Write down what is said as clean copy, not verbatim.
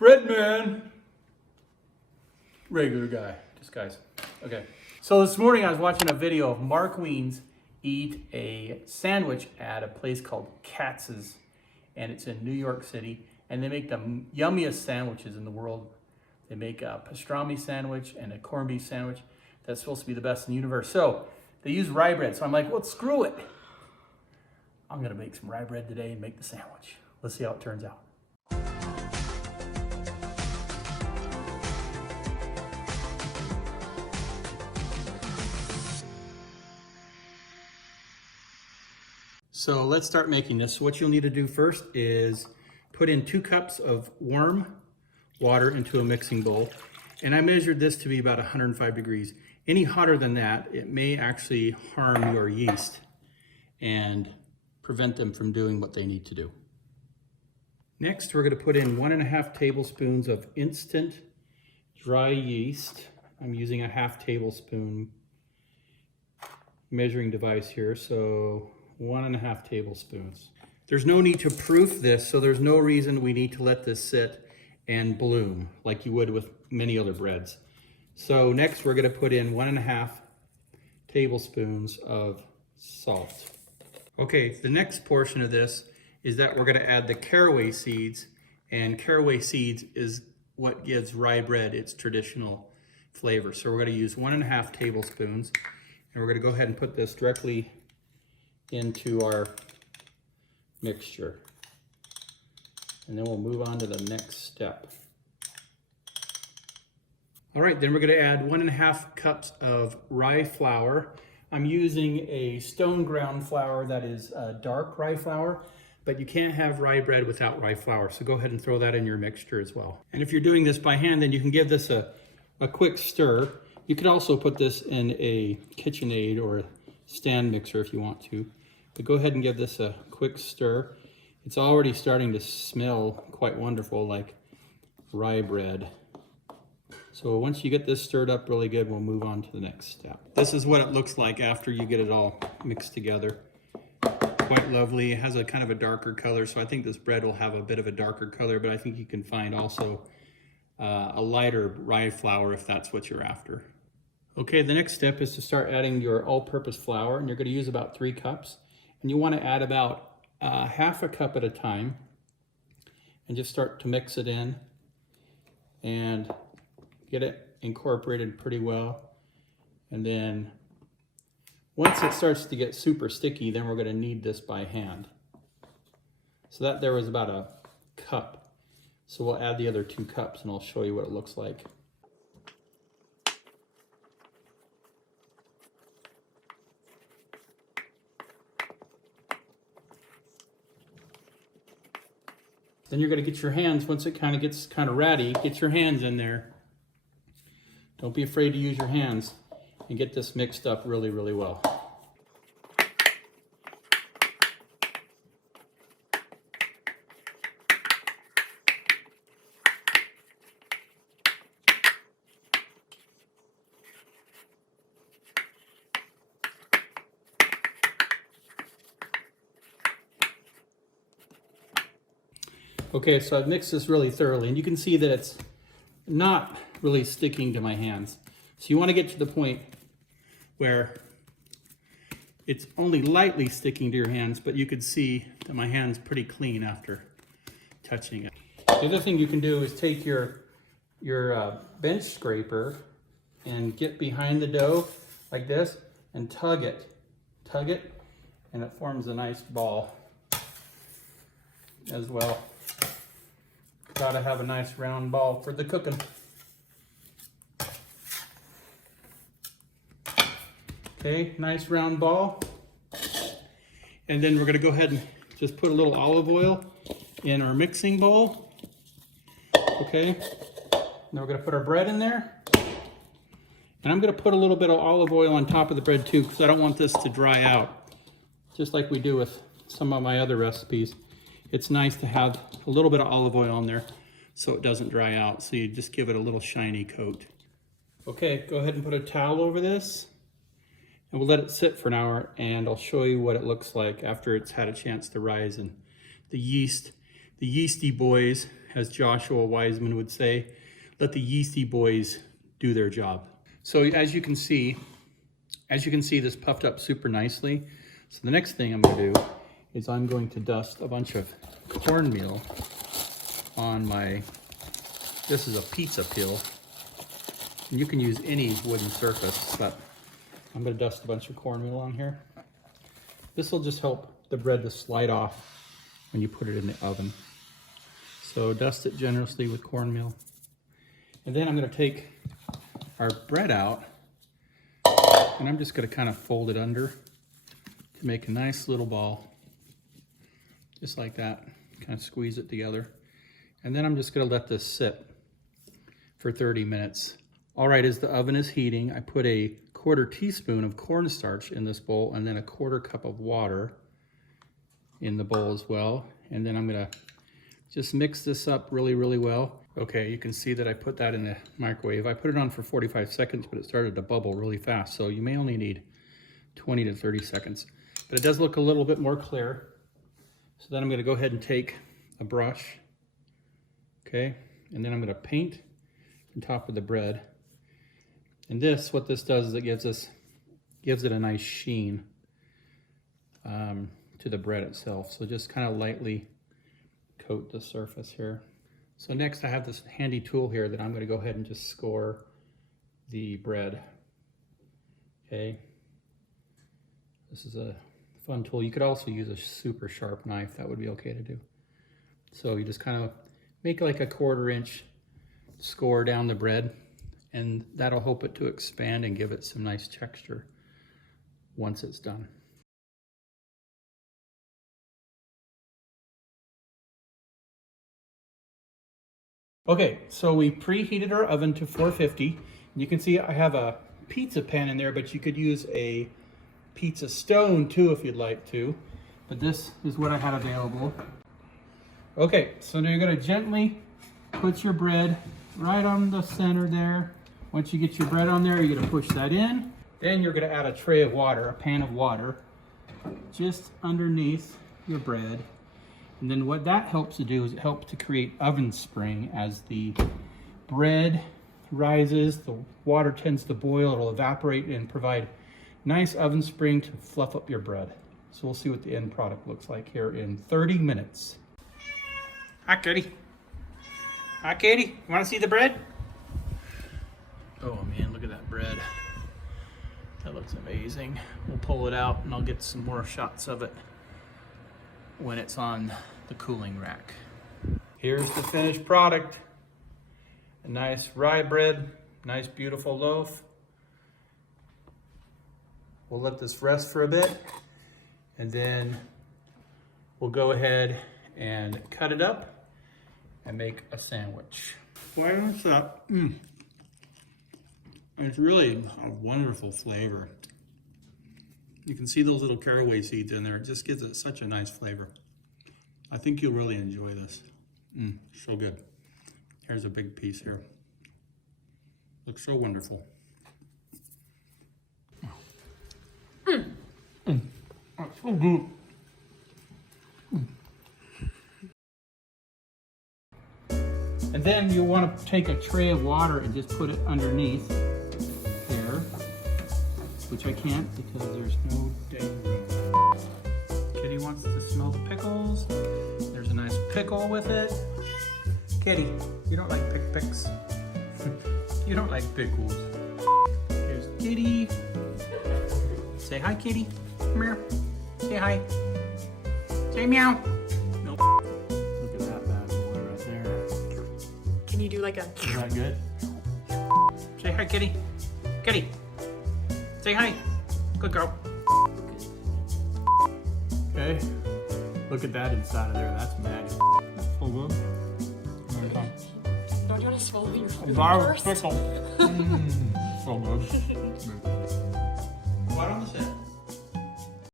Bread man. Regular guy, just guys. Okay. So this morning I was watching a video of Mark Wiens eat a sandwich at a place called Katz's, and it's in New York City, and they make the yummiest sandwiches in the world. They make a pastrami sandwich and a corned beef sandwich that's supposed to be the best in the universe. So they use rye bread. So I'm like, well, screw it. I'm gonna make some rye bread today and make the sandwich. Let's see how it turns out. So let's start making this. So what you'll need to do first is put in 2 cups of warm water into a mixing bowl. And I measured this to be about 105 degrees. Any hotter than that, it may actually harm your yeast and prevent them from doing what they need to do. Next, we're going to put in 1.5 tablespoons of instant dry yeast. I'm using a 1/2 tablespoon measuring device here, so 1.5 tablespoons. There's no need to proof this, so there's no reason we need to let this sit and bloom like you would with many other breads. So next we're going to put in 1.5 tablespoons of salt. Okay, the next portion of this is that we're going to add the caraway seeds, and caraway seeds is what gives rye bread its traditional flavor. So we're going to use 1.5 tablespoons, and we're going to go ahead and put this directly into our mixture. And then we'll move on to the next step. All right, then we're going to add 1.5 cups of rye flour. I'm using a stone ground flour that is dark rye flour, but you can't have rye bread without rye flour. So go ahead and throw that in your mixture as well. And if you're doing this by hand, then you can give this a quick stir. You could also put this in a KitchenAid or a stand mixer if you want to. But go ahead and give this a quick stir. It's already starting to smell quite wonderful, like rye bread. So once you get this stirred up really good, we'll move on to the next step. This is what it looks like after you get it all mixed together. Quite lovely. It has a kind of a darker color, so I think this bread will have a bit of a darker color, but I think you can find also a lighter rye flour if that's what you're after. Okay, the next step is to start adding your all-purpose flour, and you're going to use about 3 cups. And you want to add about 1/2 cup at a time and just start to mix it in and get it incorporated pretty well. And then once it starts to get super sticky, then we're going to knead this by hand. So that there was about 1 cup. So we'll add the other 2 cups and I'll show you what it looks like. Then you're going to get your hands, once it kind of gets kind of ratty, get your hands in there. Don't be afraid to use your hands and get this mixed up really, really well. Okay, so I've mixed this really thoroughly, and you can see that it's not really sticking to my hands. So you want to get to the point where it's only lightly sticking to your hands, but you could see that my hand's pretty clean after touching it. The other thing you can do is take your bench scraper and get behind the dough like this and tug it, and it forms a nice ball as well. Gotta have a nice round ball for the cooking. Okay, nice round ball. And then we're gonna go ahead and just put a little olive oil in our mixing bowl. Okay, now we're gonna put our bread in there. And I'm gonna put a little bit of olive oil on top of the bread too, because I don't want this to dry out, just like we do with some of my other recipes. It's nice to have a little bit of olive oil on there so it doesn't dry out. So you just give it a little shiny coat. Okay, go ahead and put a towel over this and we'll let it sit for an hour, and I'll show you what it looks like after it's had a chance to rise and the yeasty boys as Joshua Wiseman would say, let the yeasty boys do their job. So as you can see, this puffed up super nicely. So the next thing I'm gonna do is I'm going to dust a bunch of cornmeal on my, this is a pizza peel. And you can use any wooden surface, but I'm gonna dust a bunch of cornmeal on here. This will just help the bread to slide off when you put it in the oven. So dust it generously with cornmeal. And then I'm gonna take our bread out, and I'm just gonna kind of fold it under to make a nice little ball. Just like that, kind of squeeze it together. And then I'm just gonna let this sit for 30 minutes. All right, as the oven is heating, I put a 1/4 teaspoon of cornstarch in this bowl and then a 1/4 cup of water in the bowl as well. And then I'm gonna just mix this up really, really well. Okay, you can see that I put that in the microwave. I put it on for 45 seconds, but it started to bubble really fast. So you may only need 20 to 30 seconds, but it does look a little bit more clear. So then I'm gonna go ahead and take a brush, okay? And then I'm gonna paint on top of the bread. And this, what this does is it gives it a nice sheen to the bread itself. So just kind of lightly coat the surface here. So next I have this handy tool here that I'm gonna go ahead and just score the bread, okay? This is a fun tool. You could also use a super sharp knife. That would be okay to do. So you just kind of make like a 1/4 inch score down the bread, and that'll help it to expand and give it some nice texture once it's done. Okay, so we preheated our oven to 450. You can see I have a pizza pan in there, but you could use a pizza stone too if you'd like to. But this is what I had available. Okay, so now you're gonna gently put your bread right on the center there. Once you get your bread on there, you're gonna push that in. Then you're gonna add a tray of water, a pan of water, just underneath your bread. And then what that helps to do is it helps to create oven spring. As the bread rises, the water tends to boil, it'll evaporate and provide nice oven spring to fluff up your bread. So we'll see what the end product looks like here in 30 minutes. Hi, Kitty. Hi, Kitty. You want to see the bread? Oh man, look at that bread. That looks amazing. We'll pull it out and I'll get some more shots of it when it's on the cooling rack. Here's the finished product. A nice rye bread, nice beautiful loaf. We'll let this rest for a bit, and then we'll go ahead and cut it up and make a sandwich. Why is that? It's really a wonderful flavor. You can see those little caraway seeds in there. It just gives it such a nice flavor. I think you'll really enjoy this. So good. Here's a big piece here. Looks so wonderful. That's so good. And then you'll want to take a tray of water and just put it underneath there, which I can't because there's no dang room. Kitty wants to smell the pickles. There's a nice pickle with it. Kitty, you don't like picks. You don't like pickles. Here's Kitty. Say hi, Kitty. Come here. Say hi. Say meow. Nope. Look at that bad boy right there. Can you do like a... Is that good? Say hi, Kitty. Kitty. Say hi. Good girl. Okay. Look at that inside of there. That's magic. So good. Don't you want to swallow your food Bar first? pickle. So good. Right on the center.